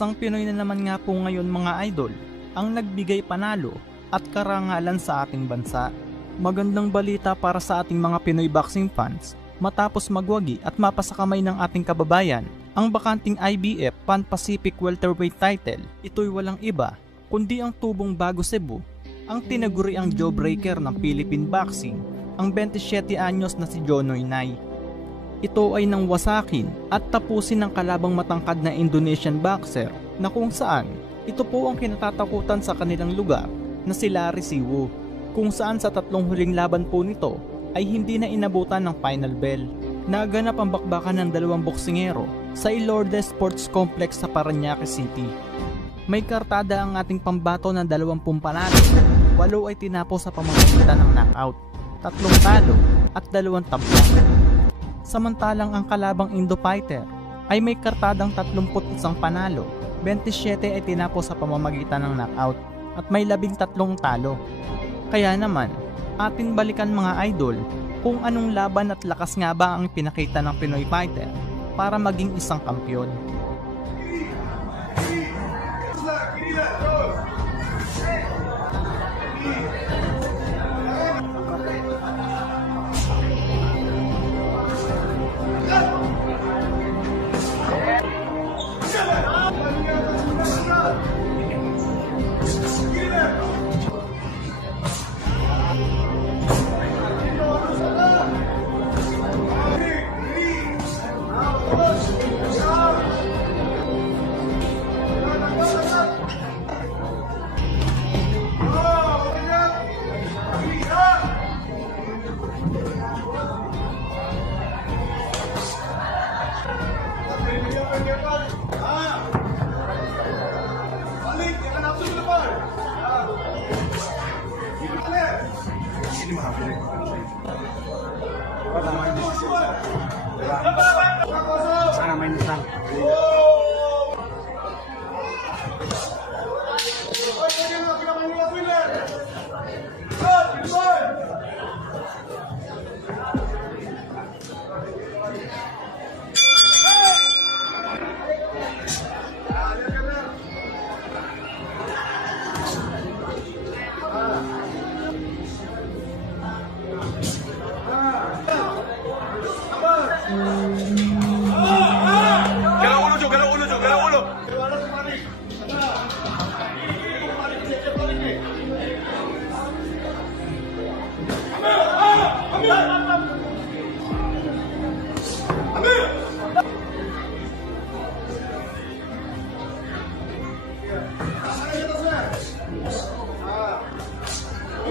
Isang Pinoy na naman nga po ngayon mga idol ang nagbigay panalo at karangalan sa ating bansa. Magandang balita para sa ating mga Pinoy boxing fans matapos magwagi at mapasakamay ng ating kababayan ang bakanting IBF Pan Pacific Welterweight title. Ito'y walang iba kundi ang tubong Bago Cebu, ang tinaguri ang jawbreaker ng Philippine boxing, ang 27 anyos na si Jonoy Nay. Ito ay nang wasakin at tapusin ng kalabang matangkad na Indonesian boxer na kung saan ito po ang kinatatakutan sa kanilang lugar na si Larry Siwu, kung saan sa tatlong huling laban po nito ay hindi na inabutan ng final bell. Naganap ang bakbakan ng dalawang boksingero sa Ilorde Sports Complex sa Parañaque City. May kartada ang ating pambato ng 20 panalo, 8 ay tinapos sa pamamagitan ng knockout, 3 talo at 2 tampon. Samantalang ang kalabang Indo-Fighter ay may kartadang 31 panalo, 27 ay tinapos sa pamamagitan ng knockout at may 13 talo. Kaya naman, atin balikan mga idol kung anong laban at lakas nga ba ang pinakita ng Pinoy fighter para maging isang kampiyon. Sana main besar.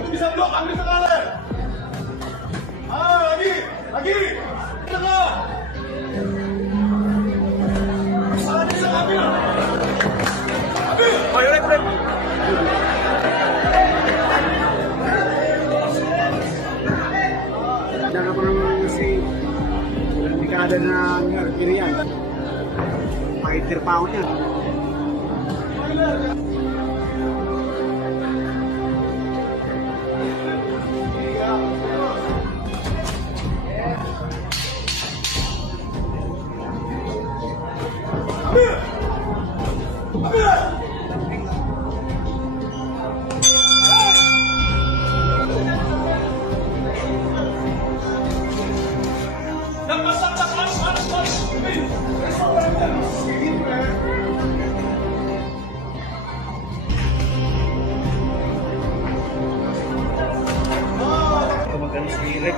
Bisa blok, ambil ke kanan. Lagi. Tengah. Salah bisa ambil. Ayo lep. Jangan pernah mengisi dekade na kiri yan. Pakai terpautnya. Maganda spirit.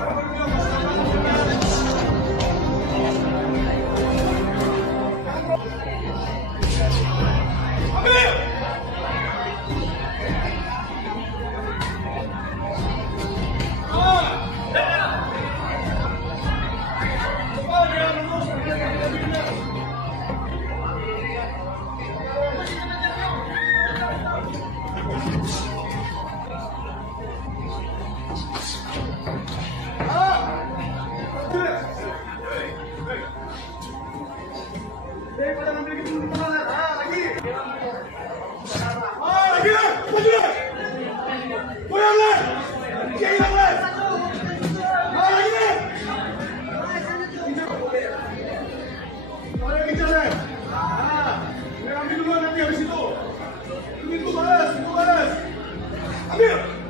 Amir!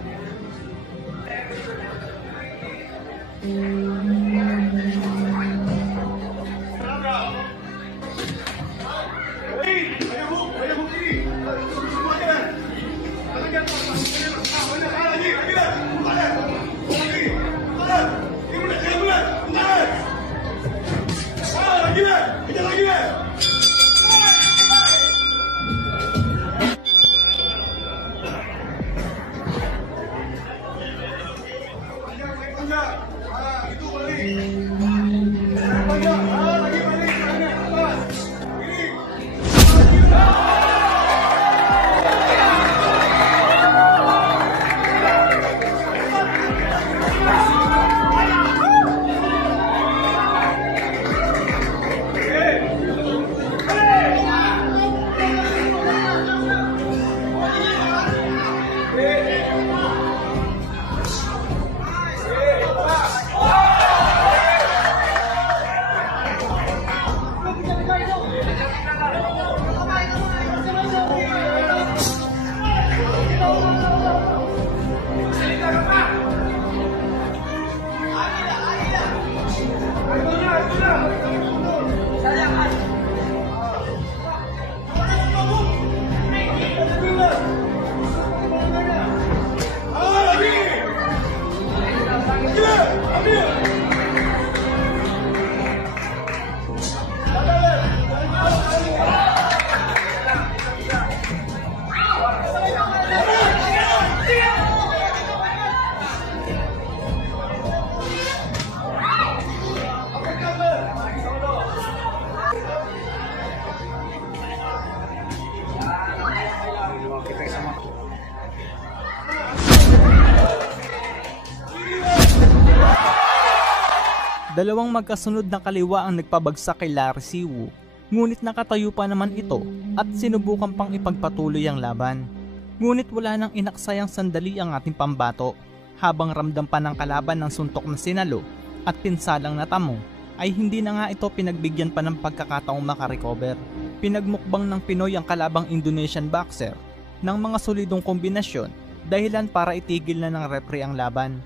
Dalawang magkasunod na kaliwa ang nagpabagsak kay Larry Siwu, ngunit nakatayo pa naman ito at sinubukan pang ipagpatuloy ang laban. Ngunit wala nang inaksayang sandali ang ating pambato, habang ramdam pa ng kalaban ng suntok na sinalo at pinsalang natamo, ay hindi na nga ito pinagbigyan pa ng pagkakataong makarecover. Pinagmukbang ng Pinoy ang kalabang Indonesian boxer ng mga solidong kombinasyon, dahilan para itigil na ng referee ang laban.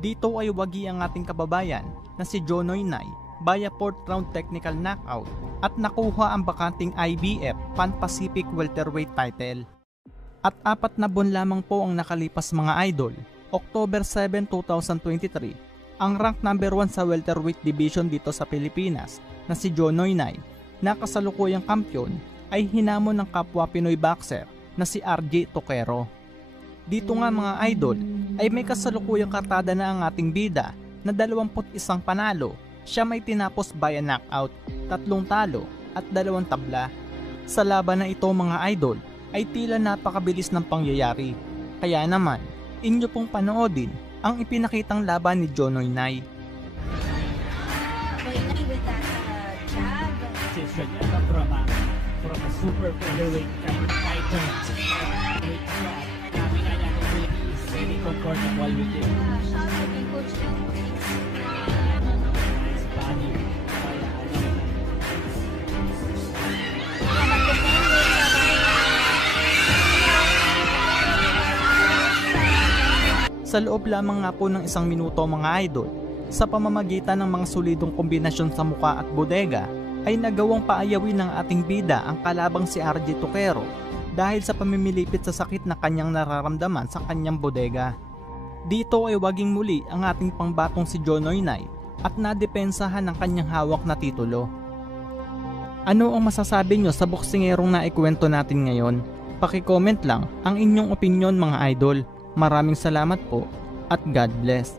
Dito ay wagi ang ating kababayan na si Jonoy Nay via 4th round technical knockout at nakuha ang bakanting IBF Pan-Pacific Welterweight title. At 4 na buwan lamang po ang nakalipas mga idol, October 7, 2023, ang rank number 1 sa welterweight division dito sa Pilipinas na si Jonoy Nay na kasalukuyang kampyon ay hinamon ng kapwa Pinoy boxer na si RJ Toquero. Dito nga mga idol ay may kasalukuyang kartada na ang ating bida na 21 panalo, siya may tinapos via knockout, 3 talo at 2 tabla. Sa laban na ito mga idol ay tila napakabilis ng pangyayari, kaya naman inyo pong panoodin ang ipinakitang laban ni Jonoy Nay. From a super featherweight fighter. Very comfortable with it. Sa loob lamang nga po ng 1 minuto mga idol, sa pamamagitan ng mga solidong kombinasyon sa muka at bodega, ay nagawang paayawin ng ating bida ang kalabang si RJ Toquero dahil sa pamimilipit sa sakit na kanyang nararamdaman sa kanyang bodega. Dito ay waging muli ang ating pangbatong si Jonoy Nay at nadepensahan ng kanyang hawak na titulo. Ano ang masasabi nyo sa boksingerong naikwento natin ngayon? Paki-comment lang ang inyong opinyon mga idol. Maraming salamat po at God bless.